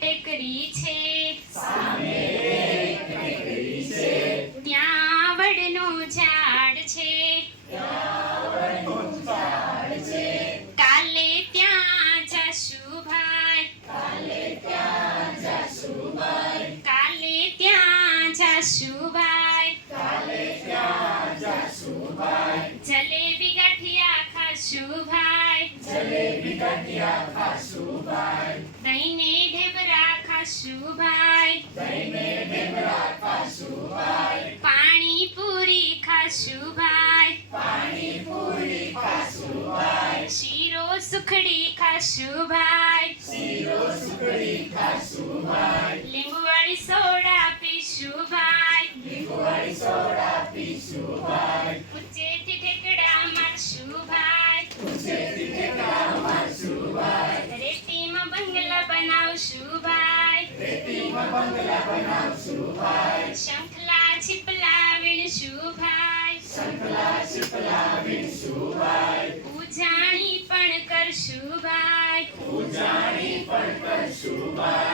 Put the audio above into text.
ટેકરી છે ત્યાં વડનું ઝાડ છે કાલે ત્યાં જશું ભાઈ કાલે ત્યાં જશું ભાઈ જલેબી ગાંઠિયા ખાશું ભાઈ દહીંને સુખડી ખાશું ભાઈ શીરો સુખડી ખાશું ભાઈ લીંબુવાળી સોડા પીશું ભાઈ લીંબુવાળી સોડા પીશું ભાઈ ઉચ્ચેથી ઠેકડા મારશું ભાઈ ઉચ્ચેથી ઠેકડા મારશું ભાઈ રેતીમાં બંગલા બનાવશું ભાઈ રેતીમાં બંગલા બનાવશું ભાઈ શંખલા છીપલા વીણશું ભાઈ શંખલા છીપલા Chuva.